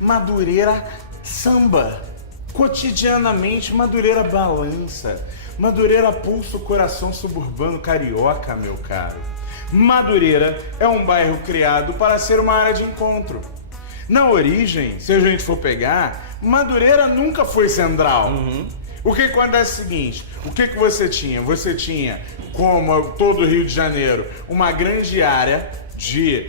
Madureira samba. Cotidianamente, Madureira balança. Madureira pulsa o coração suburbano carioca, meu caro. Madureira é um bairro criado para ser uma área de encontro. Na origem, se a gente for pegar, Madureira nunca foi central. O que acontece é o seguinte, o que você tinha? Você tinha, como todo o Rio de Janeiro, uma grande área de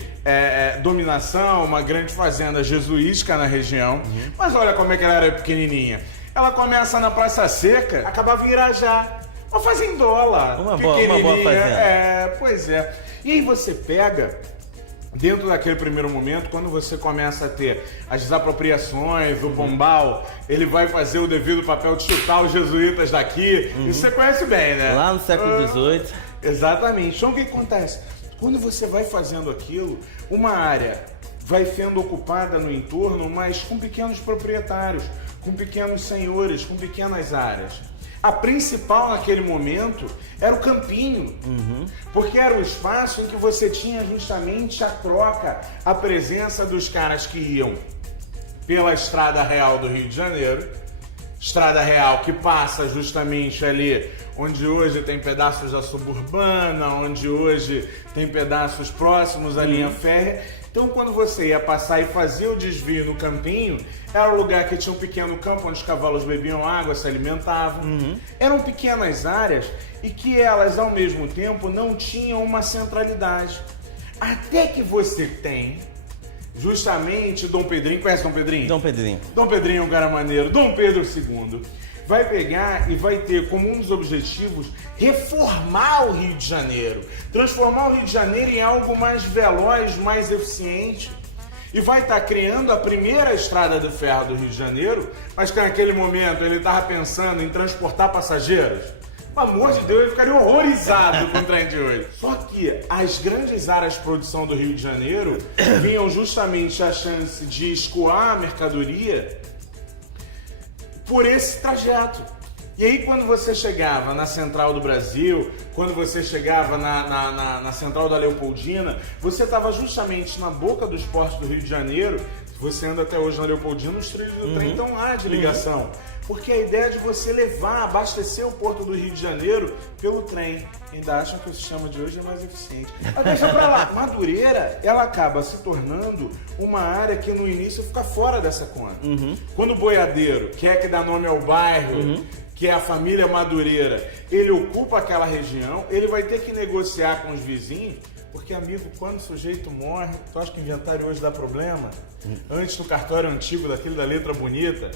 dominação, uma grande fazenda jesuítica na região. Mas olha como é que ela era pequenininha. Ela começa na Praça Seca, acabava em Irajá. Uma fazendola. Uma boa fazenda. Pois é. E aí você pega, dentro daquele primeiro momento, quando você começa a ter as desapropriações, o Pombal, ele vai fazer o devido papel de chutar os jesuítas daqui. Isso você conhece bem, né? Lá no século XVIII. Exatamente. Então o que acontece? Quando você vai fazendo aquilo, uma área vai sendo ocupada no entorno, mas com pequenos proprietários, com pequenos senhores, com pequenas áreas. A principal naquele momento era o campinho, porque era o espaço em que você tinha justamente a troca, a presença dos caras que iam pela Estrada Real do Rio de Janeiro, Estrada Real que passa justamente ali onde hoje tem pedaços da suburbana, onde hoje tem pedaços próximos à linha férrea. Então, quando você ia passar e fazia o desvio no campinho, era um lugar que tinha um pequeno campo onde os cavalos bebiam água, se alimentavam. Eram pequenas áreas e que elas, ao mesmo tempo, não tinham uma centralidade. Até que você tem, justamente, Dom Pedrinho. Conhece Dom Pedrinho? Dom Pedrinho. Dom Pedrinho é um cara maneiro. Dom Pedro II vai pegar e vai ter como um dos objetivos reformar o Rio de Janeiro, transformar o Rio de Janeiro em algo mais veloz, mais eficiente, e vai estar criando a primeira estrada de ferro do Rio de Janeiro, mas que naquele momento ele estava pensando em transportar passageiros. Pelo amor de Deus, eu ficaria horrorizado com o trem de hoje. Só que as grandes áreas de produção do Rio de Janeiro vinham justamente a chance de escoar a mercadoria por esse trajeto. E aí quando você chegava na Central do Brasil, quando você chegava na Central da Leopoldina, você estava justamente na boca dos portos do Rio de Janeiro. Você anda até hoje na Leopoldina, os trilhos do trem estão lá de ligação. Porque a ideia é de você levar, abastecer o porto do Rio de Janeiro pelo trem. Ainda acham que o sistema de hoje é mais eficiente. Mas deixa pra lá. Madureira, ela acaba se tornando uma área que no início fica fora dessa conta. Quando o boiadeiro quer que dá nome ao bairro, que é a família Madureira, ele ocupa aquela região, ele vai ter que negociar com os vizinhos. Porque, amigo, quando o sujeito morre, tu acha que o inventário hoje dá problema? Antes do cartório antigo, daquele da letra bonita,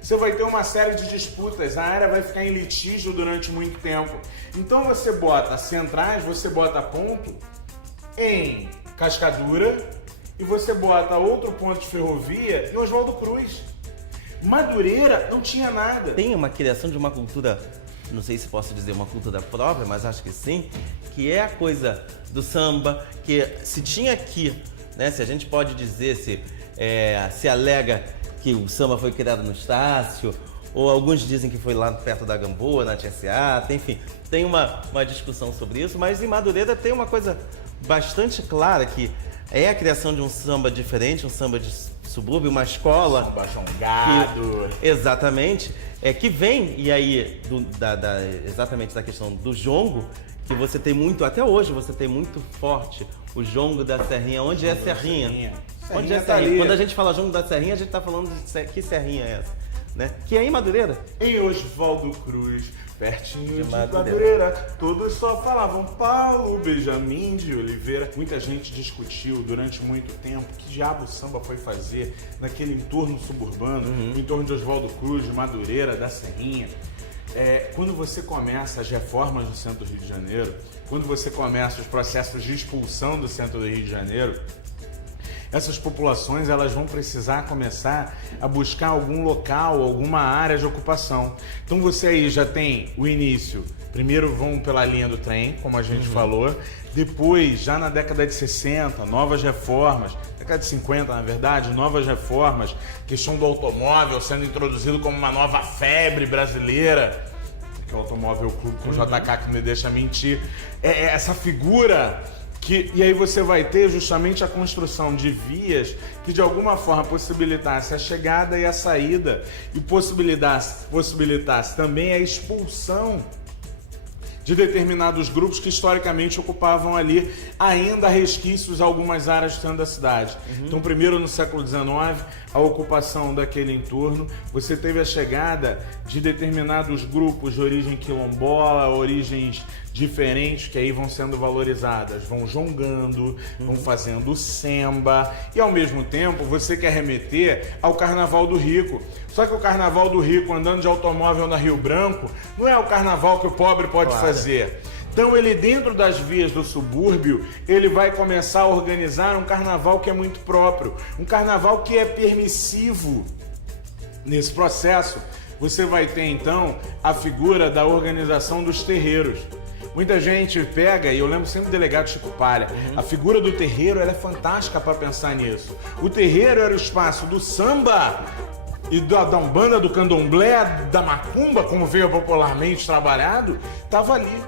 você vai ter uma série de disputas, a área vai ficar em litígio durante muito tempo. Então você bota centrais, você bota ponto em Cascadura e você bota outro ponto de ferrovia em Oswaldo Cruz. Madureira não tinha nada. Tem uma criação de uma cultura, não sei se posso dizer uma cultura própria, mas acho que sim, que é a coisa do samba, que se tinha aqui, né, se a gente pode dizer, se alega que o samba foi criado no Estácio, ou alguns dizem que foi lá perto da Gamboa, na Tia Seata, enfim, tem uma discussão sobre isso, mas em Madureira tem uma coisa bastante clara, que é a criação de um samba diferente, um samba de subúrbio, uma escola. Samba jongado. Exatamente, que vem, e aí, exatamente da questão do jongo, que você tem muito, até hoje você tem muito forte o jongo da Serrinha. Onde é a Serrinha? Onde é a Serrinha? Quando a gente fala jongo da Serrinha, a gente está falando de que Serrinha é essa, né? Que é em Madureira. Em Oswaldo Cruz, pertinho de Madureira, todos só falavam Paulo Benjamin de Oliveira. Muita gente discutiu durante muito tempo que diabo o samba foi fazer naquele entorno suburbano, no entorno de Oswaldo Cruz, de Madureira, da Serrinha. Quando você começa as reformas do centro do Rio de Janeiro, quando você começa os processos de expulsão do centro do Rio de Janeiro, essas populações elas vão precisar começar a buscar algum local, alguma área de ocupação. Então você aí já tem o início, primeiro vão pela linha do trem, como a gente falou, depois, já na década de 60, novas reformas, década de 50 na verdade, novas reformas, questão do automóvel sendo introduzido como uma nova febre brasileira, que o Automóvel Clube com o JK que não me deixa mentir, essa figura E aí você vai ter justamente a construção de vias que de alguma forma possibilitasse a chegada e a saída e possibilitasse também a expulsão de determinados grupos que historicamente ocupavam ali ainda resquícios algumas áreas dentro da cidade. Então, primeiro no século XIX, a ocupação daquele entorno, você teve a chegada de determinados grupos de origem quilombola, origens diferentes que aí vão sendo valorizadas, vão jongando, vão fazendo samba e ao mesmo tempo você quer remeter ao Carnaval do Rico. Só que o Carnaval do Rico andando de automóvel na Rio Branco não é o carnaval que o pobre pode fazer. Então ele dentro das vias do subúrbio, ele vai começar a organizar um carnaval que é muito próprio, um carnaval que é permissivo. Nesse processo, você vai ter então a figura da organização dos terreiros. Muita gente pega, e eu lembro sempre do delegado Chico Palha, a figura do terreiro ela é fantástica para pensar nisso. O terreiro era o espaço do samba e da umbanda, do candomblé, da macumba, como veio popularmente trabalhado, estava ali.